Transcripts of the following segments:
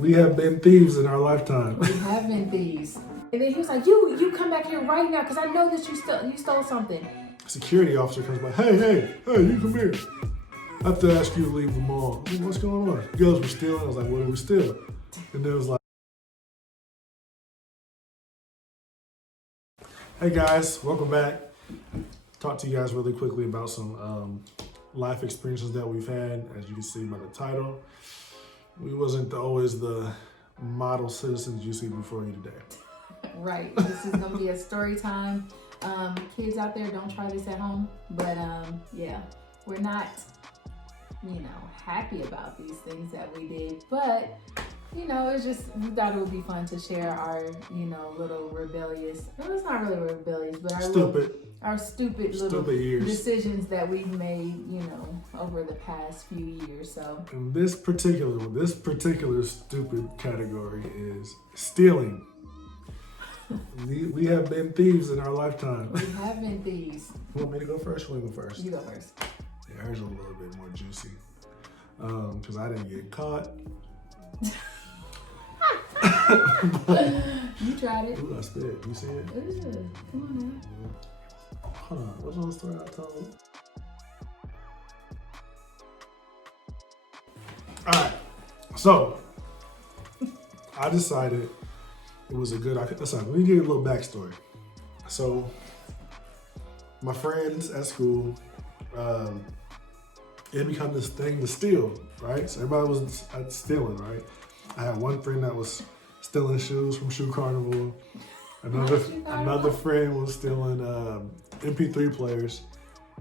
We have been thieves in our lifetime. We have been thieves. And then he was like, you come back here right now because I know that you stole something. Security officer comes by, hey, you come here. I have to ask you to leave the mall. What's going on? You guys were stealing. I was like, what did we steal? And then it was like, hey guys, welcome back. Talk to you guys really quickly about some life experiences that we've had. As you can see by the title, we wasn't always the model citizens you see before you today. Right. This is going to be a story time. Kids out there, don't try this at home. But yeah, we're not, happy about these things that we did. But, it's just, we thought it would be fun to share our, little rebellious, well, it's not really rebellious, but our stupid little years. Decisions that we've made, over the past few years. So and this particular stupid category is stealing. We have been thieves in our lifetime. We have been thieves. You want me to go first? You want to go first? You go first. Yeah, hers is a little bit more juicy. Because I didn't get caught. You tried it. Ooh, I spit. You see it? Ooh, come on now. Hold on. What's on the story I told? Alright. So, I decided it was a good idea. Let me give you a little backstory. So, my friends at school, it became this thing to steal, right? So everybody was stealing, right? I had one friend that was stealing shoes from Shoe Carnival. Another friend was stealing MP3 players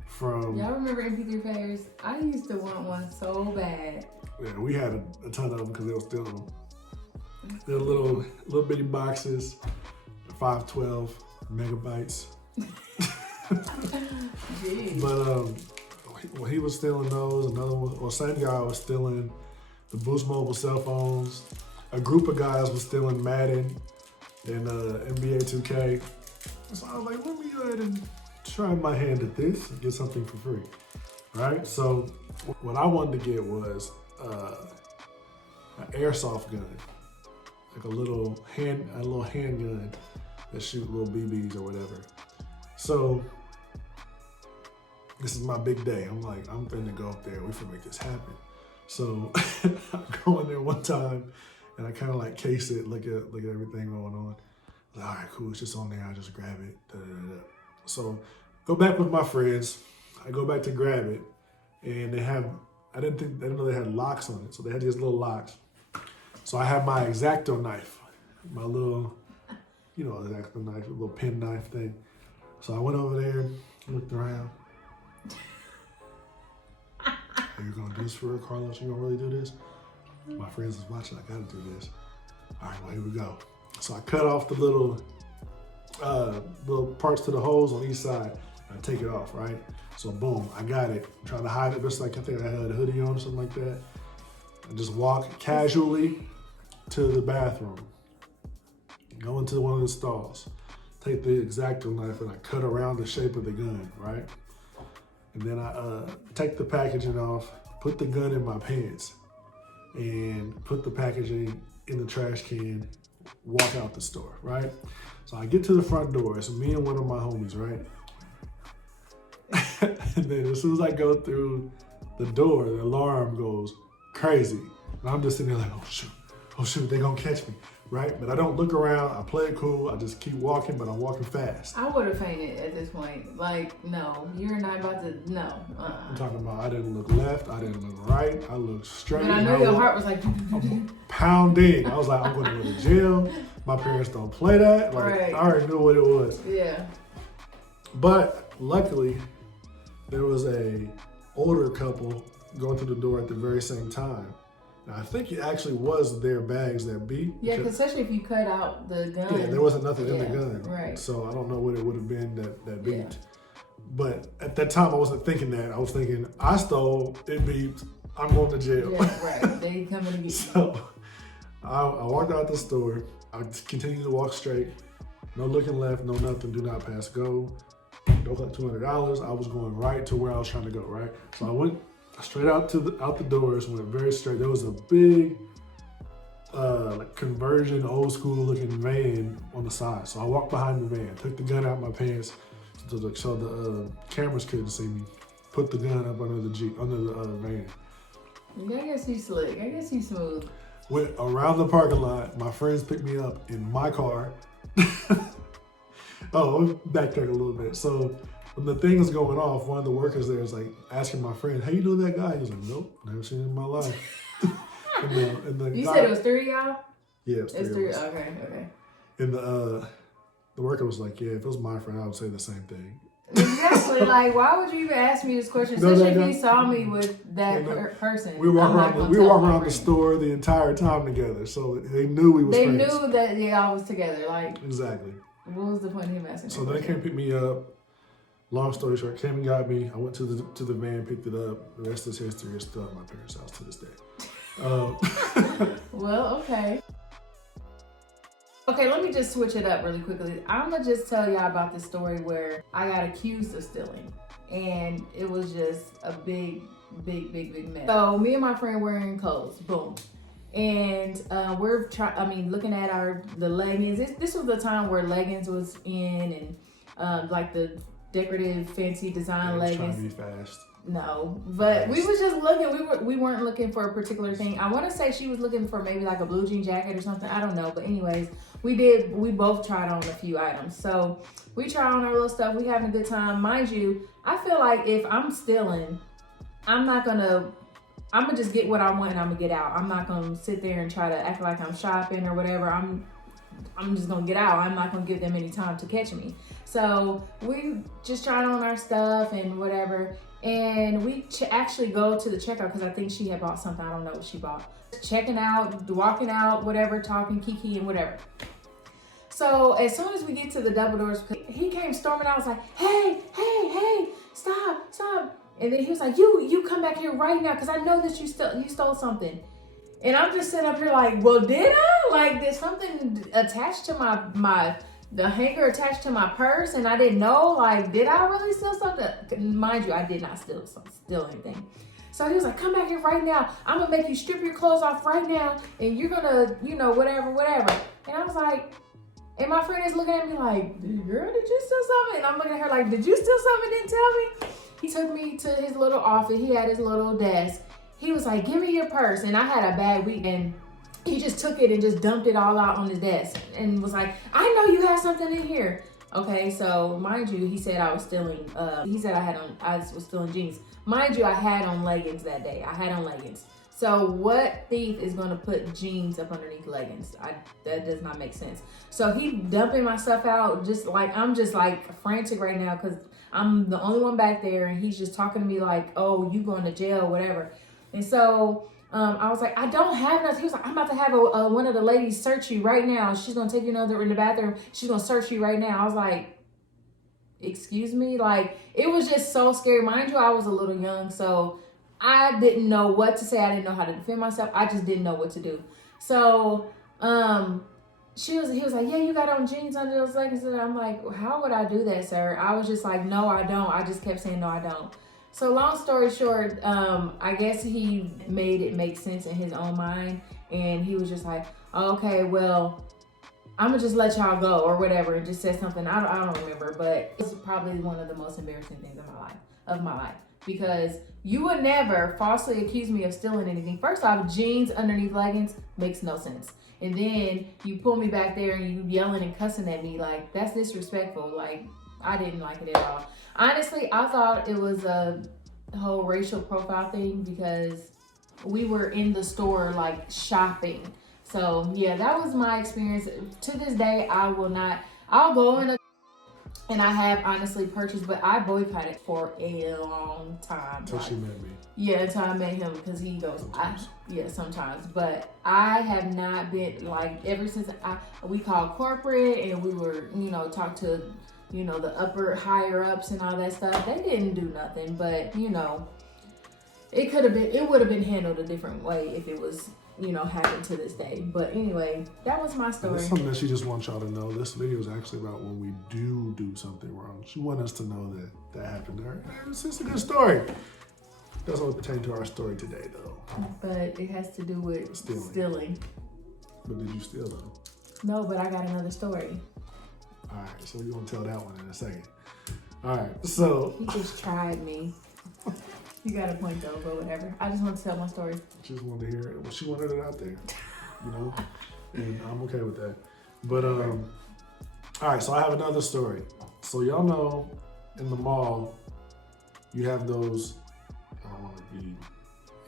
from. Y'all remember MP3 players? I used to want one so bad. Yeah, we had a ton of them because they were stealing them. They're little bitty boxes, 512 megabytes. But when he was stealing those, another one, or same guy was stealing the Boost Mobile cell phones. A group of guys was stealing Madden and NBA 2K. So I was like, let me go ahead and try my hand at this and get something for free, right? So what I wanted to get was an airsoft gun, like a little handgun that shoot little BBs or whatever. So this is my big day. I'm like, I'm finna go up there. We finna make this happen. So I go in there one time and I kind of like case it, look at everything going on. Like, all right, cool. It's just on there. I just grab it. Da, da, da, da. So go back with my friends. I go back to grab it, and I didn't know they had locks on it. So they had these little locks. So I have my X-Acto knife, my little, X-Acto knife, a little pen knife thing. So I went over there, looked around. Are you gonna do this for real, Carlos? You gonna really do this? My friends was watching, I gotta do this. All right, well, here we go. So I cut off the little parts to the holes on each side. I take it off, right? So boom, I got it. I'm trying to hide it just like I think I had a hoodie on or something like that. I just walk casually to the bathroom. Go into one of the stalls. Take the X-Acto knife and I cut around the shape of the gun, right? And then I take the packaging off, put the gun in my pants, and put the packaging in the trash can, walk out the store, right? So I get to the front door. It's me and one of my homies, right? And then as soon as I go through the door, the alarm goes crazy. And I'm just sitting there like, oh shoot, they gonna catch me, right? But I don't look around, I play it cool, I just keep walking, but I'm walking fast. I would have fainted at this point. Like, no, you're not about to, no. I'm talking about I didn't look left, I didn't look right, I looked straight. But I know your heart was like, pounding. I was like, I'm gonna go to jail. My parents don't play that. Like, right. I already knew what it was. Yeah. But luckily, there was a older couple going through the door at the very same time. And I think it actually was their bags that beat. Yeah, because especially if you cut out the gun. Yeah, there wasn't nothing in the gun. Right. So I don't know what it would have been that beat. Yeah. But at that time, I wasn't thinking that. I was thinking, I stole, it beeped, I'm going to jail. Yeah, right. They coming to get you. So I walked out the store. I continued to walk straight. No looking left, no nothing, do not pass go. Don't collect $200. I was going right to where I was trying to go, right? So I went straight out the doors, went very straight. There was a big like conversion, old school looking van on the side. So I walked behind the van, took the gun out of my pants so the cameras couldn't see me. Put the gun up under the Jeep, under the van. I guess you slick. I guess you smooth. Went around the parking lot. My friends picked me up in my car. Oh, let me backtrack a little bit. So when the thing was going off, one of the workers there was like asking my friend, "How you know that guy?" He was like, "Nope, never seen him in my life." and the You guy, said it was 3 of y'all? Yeah, it was It's 3 3. of us. Okay. And the worker was like, "Yeah, if it was my friend, I would say the same thing." Exactly. Like, why would you even ask me this question? Especially if you saw me with that person. We walk around the store the entire time together, so they knew we was friends. They knew that y'all was together. Like, exactly. What was the point of him asking? So they came pick me up. Long story short, came and got me. I went to the van, picked it up. The rest is history. It's still at my parents' house to this day. Well, okay. Okay, let me just switch it up really quickly. I'm gonna just tell y'all about this story where I got accused of stealing, and it was just a big mess. So me and my friend were in Kohl's, boom, and we're looking at the leggings. This was the time where leggings was in, and like the decorative, fancy design leggings. Trying to be fast. No, but we was just looking. We weren't looking for a particular thing. I want to say she was looking for maybe like a blue jean jacket or something. I don't know. But anyways, we both tried on a few items. So we tried on our little stuff. We having a good time. Mind you, I feel like if I'm stealing, I'm gonna just get what I want and I'm gonna get out. I'm not gonna sit there and try to act like I'm shopping or whatever. I'm just gonna get out. I'm not gonna give them any time to catch me. So we just tried on our stuff and whatever. And we actually go to the checkout because I think she had bought something. I don't know what she bought. Checking out, walking out, whatever, talking, kiki and whatever. So as soon as we get to the double doors, he came storming out. I was like, hey, stop. And then he was like, you come back here right now because I know that you stole something. And I'm just sitting up here like, well, did I? Like, there's something attached to the hanger attached to my purse and I didn't know, like, did I really steal something? Mind you, I did not steal anything. So he was like, come back here right now. I'm gonna make you strip your clothes off right now and you're gonna, whatever. And I was like, and my friend is looking at me like, girl, did you steal something? And I'm looking at her like, did you steal something and didn't tell me? He took me to his little office. He had his little desk. He was like, give me your purse. And I had a bad week and he just took it and just dumped it all out on his desk and was like, I know you have something in here. Okay, so mind you, he said I was stealing, I was stealing jeans. Mind you, I had on leggings that day. So what thief is gonna put jeans up underneath leggings? That does not make sense. So he dumping my stuff out, I'm just like frantic right now because I'm the only one back there and he's just talking to me like, oh, you going to jail, whatever. And so I was like, I don't have nothing. He was like, I'm about to have one of the ladies search you right now. She's going to take you in the bathroom. She's going to search you right now. I was like, excuse me? Like, it was just so scary. Mind you, I was a little young, so I didn't know what to say. I didn't know how to defend myself. I just didn't know what to do. So he was like, yeah, you got on jeans under those leggings. And I'm like, well, how would I do that, sir? I was just like, no, I don't. I just kept saying, no, I don't. So long story short, I guess he made it make sense in his own mind. And he was just like, okay, well, I'm gonna just let y'all go or whatever. And just said something, I don't remember, but it's probably one of the most embarrassing things of my life. Because you would never falsely accuse me of stealing anything. First off, jeans underneath leggings makes no sense. And then you pull me back there and you yelling and cussing at me, like, that's disrespectful. Like, I didn't like it at all. Honestly, I thought it was a whole racial profile thing because we were in the store like shopping. So yeah, that was my experience. To this day, I'll go in and I have honestly purchased, but I boycotted for a long time. Until she met me. Yeah, until I met him because he goes, sometimes. But I have not been like, ever since we called corporate and we were, talk to the upper higher ups and all that stuff. They didn't do nothing, but it would have been handled a different way if it was, happened to this day. But anyway, that was my story. It's something that she just wants y'all to know. This video is actually about when we do something wrong. She wants us to know that happened to her. It's just a good story. Doesn't pertain to our story today, though. But it has to do with stealing. But did you steal them? No, but I got another story. All right, so we're gonna tell that one in a second. All right, so He just tried me. You got a point though, but whatever. I just want to tell my story. Just wanted to hear it. Well, she wanted it out there, you know, and I'm okay with that. But all right, so I have another story. So y'all know, in the mall, you have those. I don't want to be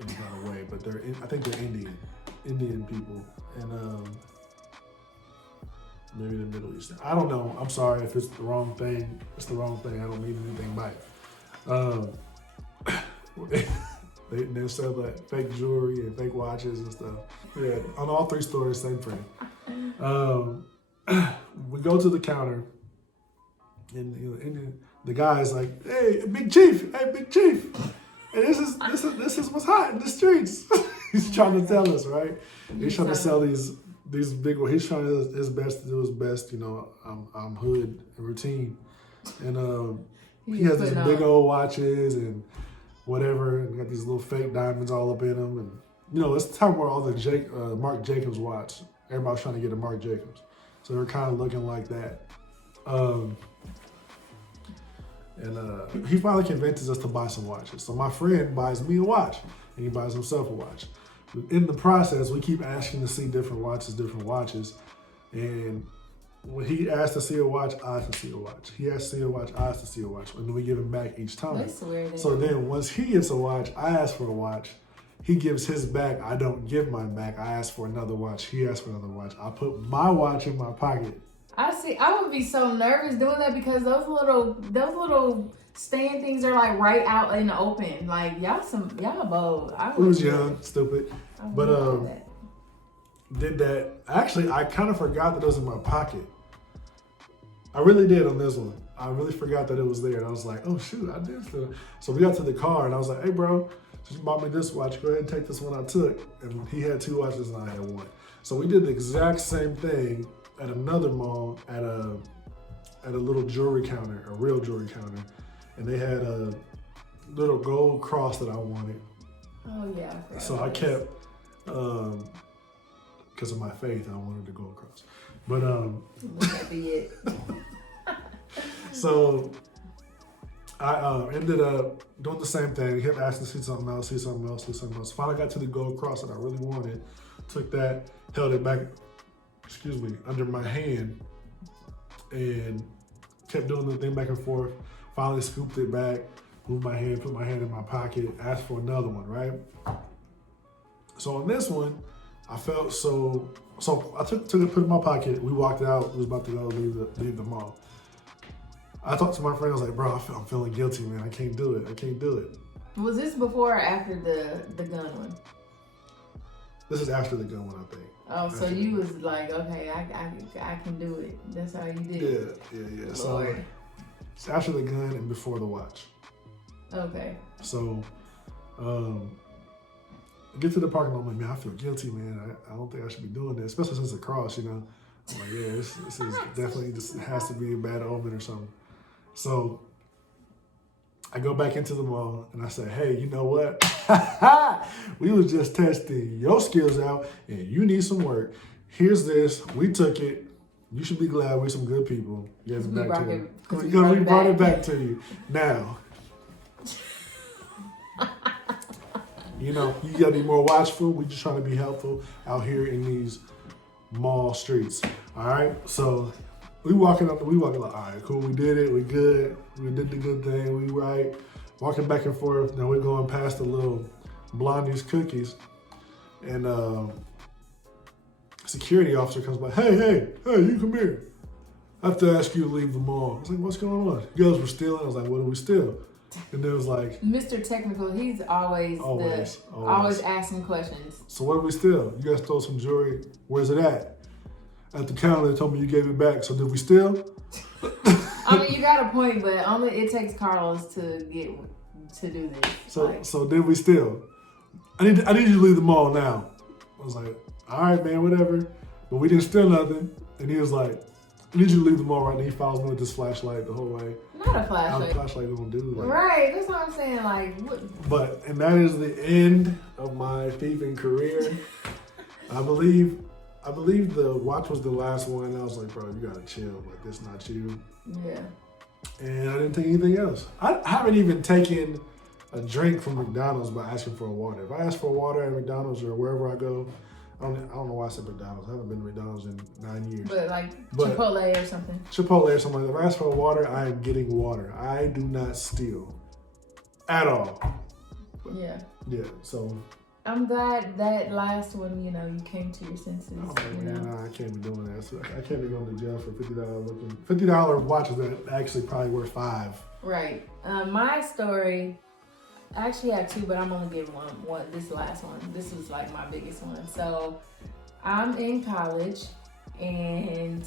any kind of way, but I think they're Indian people, and maybe the Middle Eastern. I don't know. I'm sorry if it's the wrong thing. It's the wrong thing. I don't mean anything by it. They sell that fake jewelry and fake watches and stuff. Yeah, on all three stories, same friend. We go to the counter, and the guy's like, "Hey, Big Chief! Hey, Big Chief! And this is what's hot in the streets." He's trying to tell us, right? He's trying to sell these big. He's trying his best to do his best. You know, I'm hood and routine, and he has these big old watches and whatever, and got these little fake diamonds all up in them, and you know, it's the time where all the Marc Jacobs watch. Everybody's trying to get a Marc Jacobs, so they're kind of looking like that. And he finally convinces us to buy some watches. So my friend buys me a watch, and he buys himself a watch. In the process, we keep asking to see different watches. And when he asks to see a watch, I ask to see a watch. He asks to see a watch, I ask to see a watch. And then we give him back each time. That's weird. So then once he gets a watch, I ask for a watch. He gives his back. I don't give mine back. I ask for another watch. He asks for another watch. I put my watch in my pocket. I see. I would be so nervous doing that because those little stand things are like right out in the open. Like y'all bold. We was young, stupid, but did that. Actually, I kind of forgot that it was in my pocket. I really did on this one. I really forgot that it was there, and I was like, "Oh shoot, I did still." So we got to the car, and I was like, "Hey, bro, just bought me this watch. Go ahead and take this one I took." And he had two watches, and I had one. So we did the exact same thing at another mall at a little jewelry counter, a real jewelry counter, and they had a little gold cross that I wanted. Oh yeah. So I kept, because of my faith, I wanted the gold cross. But that be it. So I ended up doing the same thing. He kept asking to see something else. Finally got to the gold cross that I really wanted. Took that, held it back, under my hand, and kept doing the thing back and forth. Finally scooped it back, moved my hand, put my hand in my pocket, asked for another one, right? So on this one, I felt so I took it, put it in my pocket. We walked out. We was about to go leave the mall. I talked to my friend. I was like, "Bro, I'm feeling guilty, man. I can't do it." Was this before or after the gun one? This is after the gun one, I think. Oh, so you was like, okay, I can do it. That's how you did it. Yeah. Lord. So it's after the gun and before the watch. Okay. So get to the parking lot, I'm like, man, I feel guilty, man. I don't think I should be doing this, especially since it's a cross, you know. I'm like, yeah, this is definitely, this has to be a bad omen or something. So I go back into the mall and I say, hey, you know what? We was just testing your skills out and you need some work. Here's this. We took it. You should be glad we're some good people. Yes, back to you. Because we brought it back to you. Now, you know, you gotta be more watchful. We just trying to be helpful out here in these mall streets. All right. So we walking like, all right, cool. We did it. We good. We did the good thing. We right. Walking back and forth. Now we're going past the little Blondie's cookies, and security officer comes by. Hey, you come here. I have to ask you to leave the mall. I was like, what's going on? You guys were stealing. I was like, what did we steal? And it was like, Mr. Technical, he's always asking questions. So what did we steal? You guys stole some jewelry. Where's it at? At the counter, they told me you gave it back. So did we steal? I mean, you got a point, but only it takes Carlos to do this. So did we steal? I need you to leave the mall now. I was like, all right, man, whatever. But we didn't steal nothing. And he was like, I need you to leave the mall right now. He follows me with this flashlight the whole way. Not a flashlight. How a flashlight gonna do? Like, right, that's what I'm saying. Like, what? And that is the end of my thieving career. I believe I believe the watch was the last one. I was like, bro, you gotta chill. Like, this not you. Yeah. And I didn't take anything else. I haven't even taken a drink from McDonald's by asking for a water. If I ask for a water at McDonald's or wherever I go, I don't know why I said McDonald's. I haven't been to McDonald's in 9 years. But Chipotle or something. Chipotle or something like that. If I ask for water, I am getting water. I do not steal at all. Yeah. Yeah, so. I'm glad that last one, you came to your senses. Oh, man, nah, I can't be doing that. So I can't be going to jail for $50 watches that actually probably worth $5. Right. My story, I actually have two, but I'm only giving one. This last one. This was like my biggest one. So I'm in college, and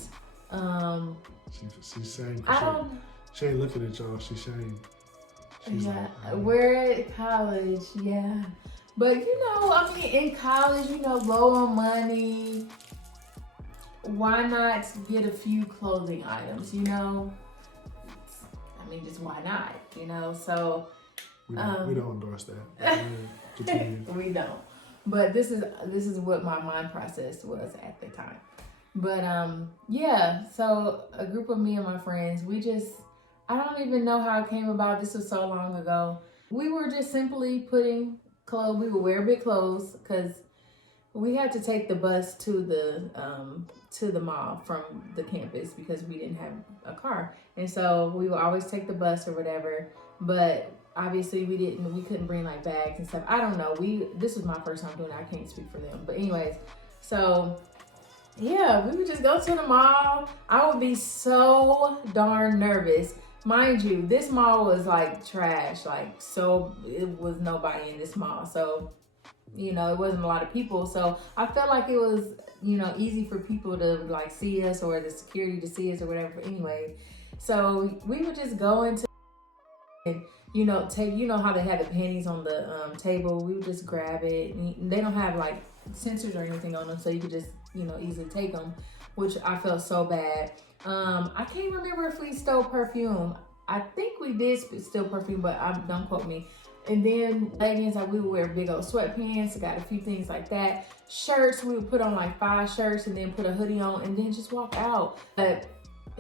she's saying she ain't looking at y'all. She's saying. Yeah, we're at college. Yeah. But in college, low on money. Why not get a few clothing items? Just why not? So we don't endorse that. we don't. But this is what my mind process was at the time. But so a group of me and my friends, I don't even know how it came about. This was so long ago. We were just simply putting clothes. We would wear big clothes because we had to take the bus to the mall from the campus because we didn't have a car, and so we would always take the bus or whatever. But obviously we couldn't bring like bags and stuff. I don't know. This was my first time doing it. I can't speak for them. But anyways, so yeah, we would just go to the mall. I would be so darn nervous. Mind you, this mall was like trash, so it was nobody in this mall. So, it wasn't a lot of people. So I felt like it was, easy for people to like see us or the security to see us or whatever. But anyway, so we would just go into, and, take, how they had the panties on the table. We would just grab it. And they don't have like sensors or anything on them. So you could just, easily take them, which I felt so bad. I can't remember if we stole perfume. I think we did steal perfume, but don't quote me. And then leggings, we would wear big old sweatpants. Got a few things like that. Shirts, we would put on like 5 shirts and then put a hoodie on and then just walk out. But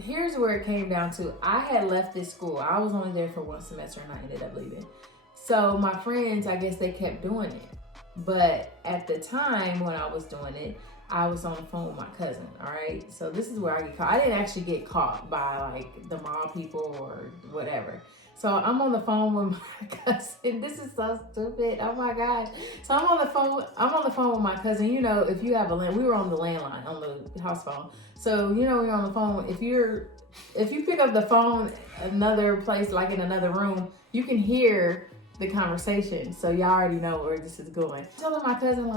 here's where it came down to. I had left this school. I was only there for 1 semester and I ended up leaving. So my friends, I guess they kept doing it. But at the time when I was doing it, I was on the phone with my cousin, all right? So this is where I get caught. I didn't actually get caught by like the mall people or whatever. So I'm on the phone with my cousin. This is so stupid. Oh my gosh. So I'm on the phone with my cousin. If you have we were on the landline, on the house phone. So when you're on the phone, if you pick up the phone another place, like in another room, you can hear the conversation, so y'all already know where this is going. I told my cousin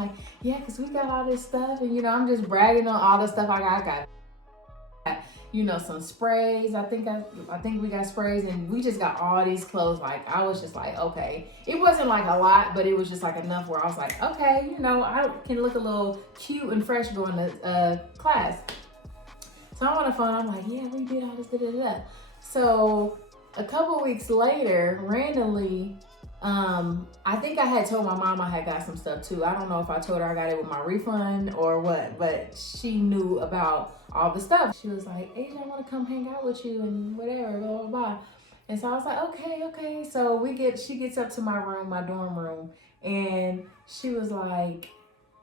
yeah, because we got all this stuff, and I'm just bragging on all the stuff I got. I got some sprays. I think we got sprays, and we just got all these clothes. I was just okay. It wasn't like a lot, but it was just enough where I was okay, I can look a little cute and fresh going to class. So I'm on the phone. I'm yeah, we did all this, da da da. So a couple weeks later, randomly, I think I had told my mom I had got some stuff too. I don't know if I told her I got it with my refund or what, but she knew about all the stuff. She was like, Asia, I want to come hang out with you and whatever, blah, blah, blah. And so I was like, okay. So she gets up to my room, my dorm room, and she was like,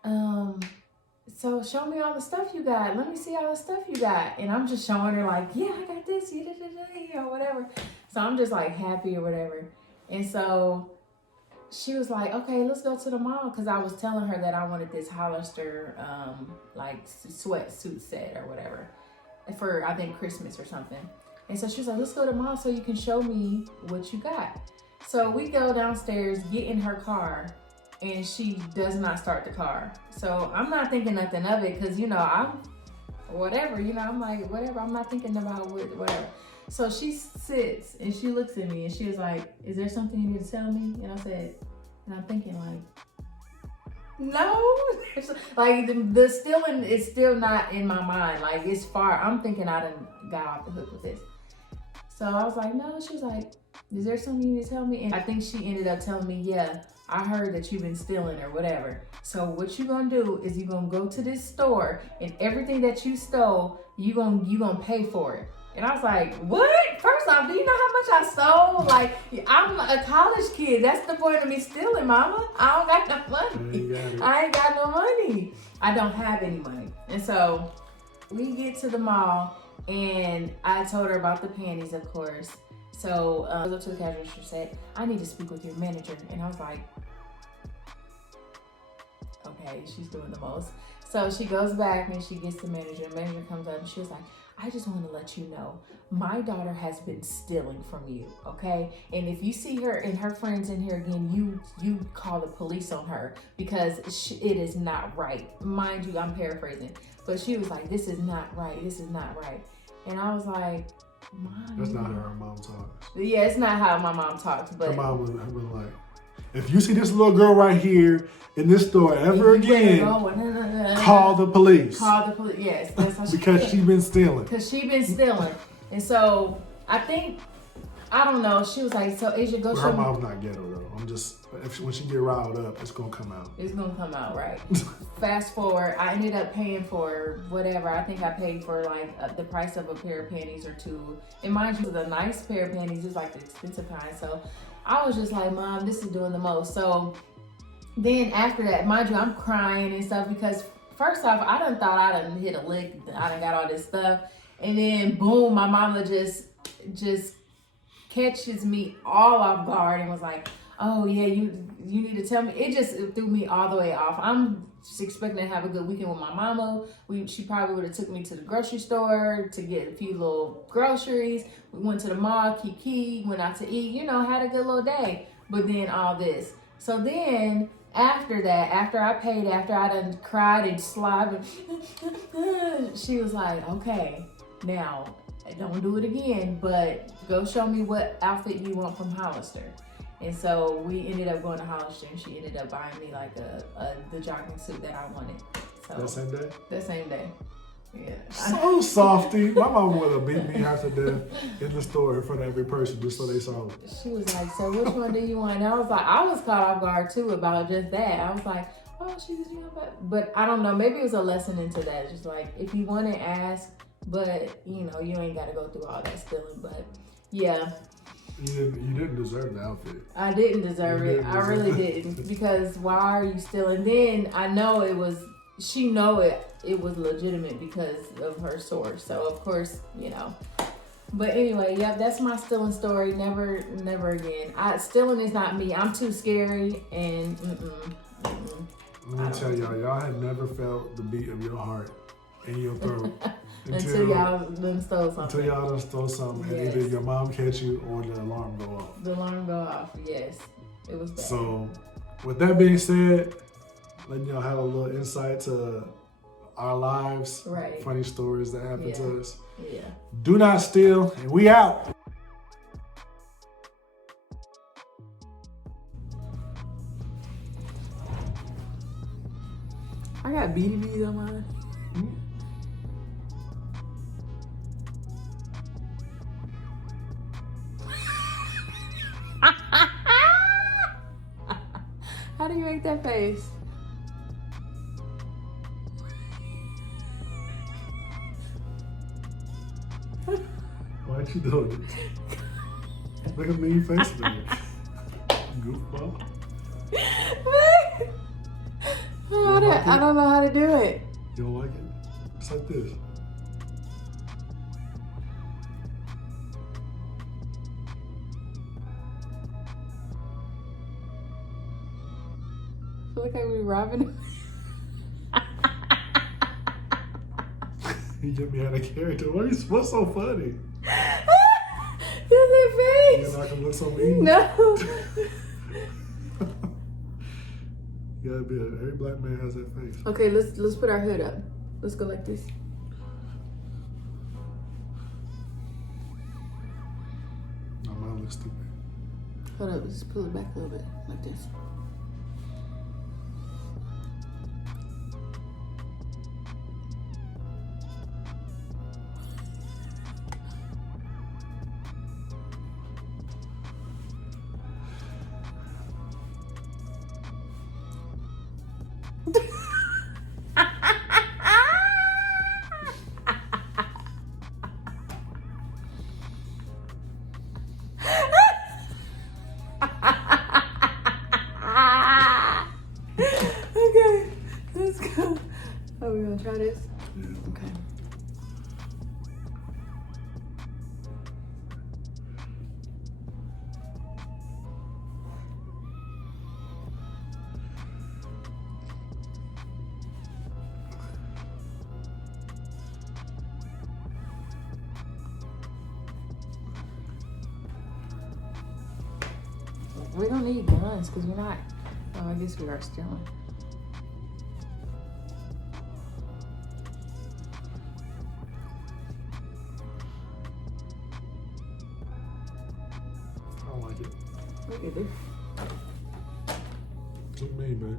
so show me all the stuff you got. Let me see all the stuff you got. And I'm just showing her yeah, I got this, or whatever. So I'm just happy or whatever. And so she was like, okay, let's go to the mall. Cause I was telling her that I wanted this Hollister, sweatsuit set or whatever for, I think, Christmas or something. And so she was like, let's go to the mall so you can show me what you got. So we go downstairs, get in her car, and she does not start the car. So I'm not thinking nothing of it because, I'm whatever, I'm whatever. I'm not thinking about whatever. So she sits and she looks at me and she was like, is there something you need to tell me? And I said, and I'm thinking no. The stealing is still not in my mind. It's far. I'm thinking I done got off the hook with this. So I was like, no. She was like, is there something you need to tell me? And I think she ended up telling me, yeah, I heard that you've been stealing or whatever. So what you gonna do is you gonna go to this store and everything that you stole, you gonna pay for it. And I was like, what? First off, do you know how much I stole? Like, I'm a college kid. That's the point of me stealing, mama. I don't got no money. I ain't got no money. I don't have any money. And so we get to the mall and I told her about the panties, of course. So I go to the cash register and said, I need to speak with your manager. And I was like, okay, she's doing the most. So she goes back and she gets the manager. The manager comes up and she was like, I just want to let you know, my daughter has been stealing from you, okay? And if you see her and her friends in here again, you call the police on her because it is not right. Mind you, I'm paraphrasing. But she was like, this is not right. This is not right. And I was like, Mom. That's not how her mom talks. Yeah, it's not how my mom talks. But her mom was like, if you see this little girl right here in this store ever again, call the police. Call the police, yes. That's how because she's been stealing. Because she's been stealing. And so, I think, I don't know, she was like, so Asia, go show me. Her mom's not ghetto though. When she get riled up, it's gonna come out. It's gonna come out, right? Fast forward, I ended up paying for whatever. I think I paid for like the price of a pair of panties or two. And mind you, the nice pair of panties is like the expensive kind. So I was just like, Mom, this is doing the most. So then after that, mind you, I'm crying and stuff because first off, I done thought I done hit a lick. I done got all this stuff. And then boom, my mama just catches me all off guard and was like, oh yeah, you need to tell me. It just threw me all the way off. I'm just expecting to have a good weekend with my mama. She probably would have took me to the grocery store to get a few little groceries. We went to the mall, Kiki, went out to eat, had a good little day. But then all this. So then after that, after I paid, after I done cried and slobbed, she was like, okay, now don't do it again, but go show me what outfit you want from Hollister. And so we ended up going to Hollister and she ended up buying me like the jogging suit that I wanted. So that same day? That same day. Yeah. So softy. My mom would have beat me half to death in the store in front of every person just so they saw it. She was like, so which one do you want? And I was like, I was caught off guard too about just that. I was like, oh, but I don't know. Maybe it was a lesson into that. Just like, if you want to ask, but you ain't got to go through all that stealing. But yeah. You didn't deserve the outfit. I didn't deserve it. I really didn't. Because why are you stealing? Then I know it was, she know it was legitimate because of her source. So of course, But anyway, yeah, that's my stealing story. Never again. Stealing is not me. I'm too scary and Let me tell y'all have never felt the beat of your heart in your throat. Until y'all done stole something. Until y'all done stole something, yes. And either your mom catch you or the alarm go off. The alarm go off, yes. It was bad. So, with that being said, letting y'all have a little insight to our lives, right. Funny stories that happen to us. Yeah. Do not steal, and we out. I got BDBs on mine. How do you make that face? Why aren't you doing it? Look at me face doing it. Goofball. I don't know how to do it. You don't like it? It's like this. I feel like I be robbing him. You get me out of character. What's so funny? There's that face. You're not gonna look so mean. No. You gotta be every black man has that face. Okay, let's put our hood up. Let's go like this. No, mine looks stupid. Hold up, just pull it back a little bit, like this. try this? Yeah. Okay. We don't need guns because we're not. Oh, I guess we are stealing. I don't like it. Look at this. Look at me, babe.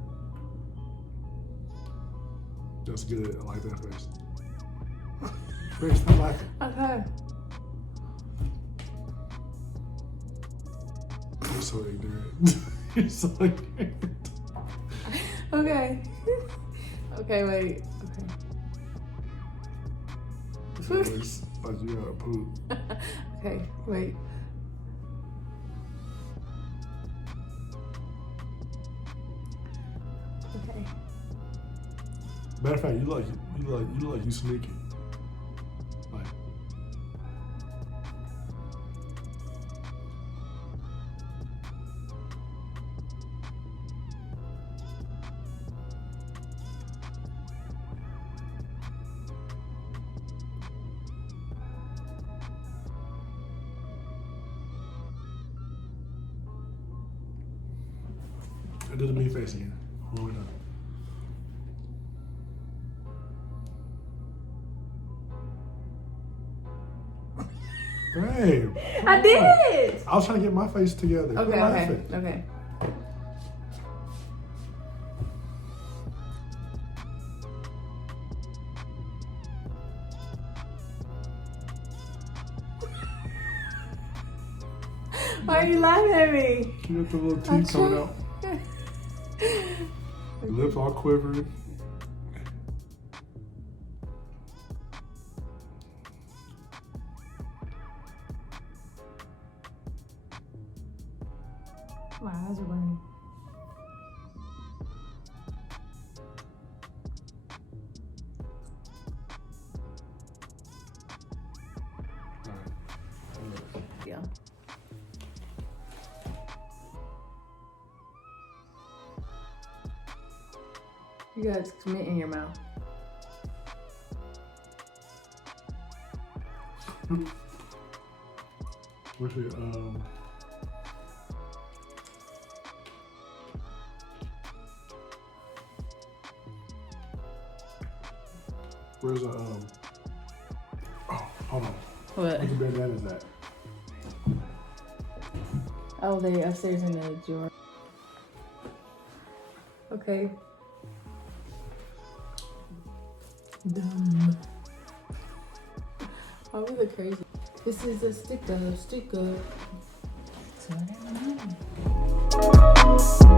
That's good. I like that face. Face, I like it. Okay. You're so ignorant. You're so ignorant. Okay. Okay, wait. Okay. It's like you gotta poop. Okay, wait. Okay. Matter of fact, you look like you sneaking. Like, I did the me face again. Hold it up. Babe, I come did on. it. I was trying to get my face together. Quit Okay, okay, laughing. okay. Why are you laughing at me? You got the little teeth coming out. Lips all quivering. My eyes are burning. Alright. Yeah. You got cement in your mouth. What's it? Where's the Oh, hold on. What? Where the bandanas at? Oh, they upstairs in the drawer. Okay. Dumb. Why was it crazy? This is a sticker. So I don't know.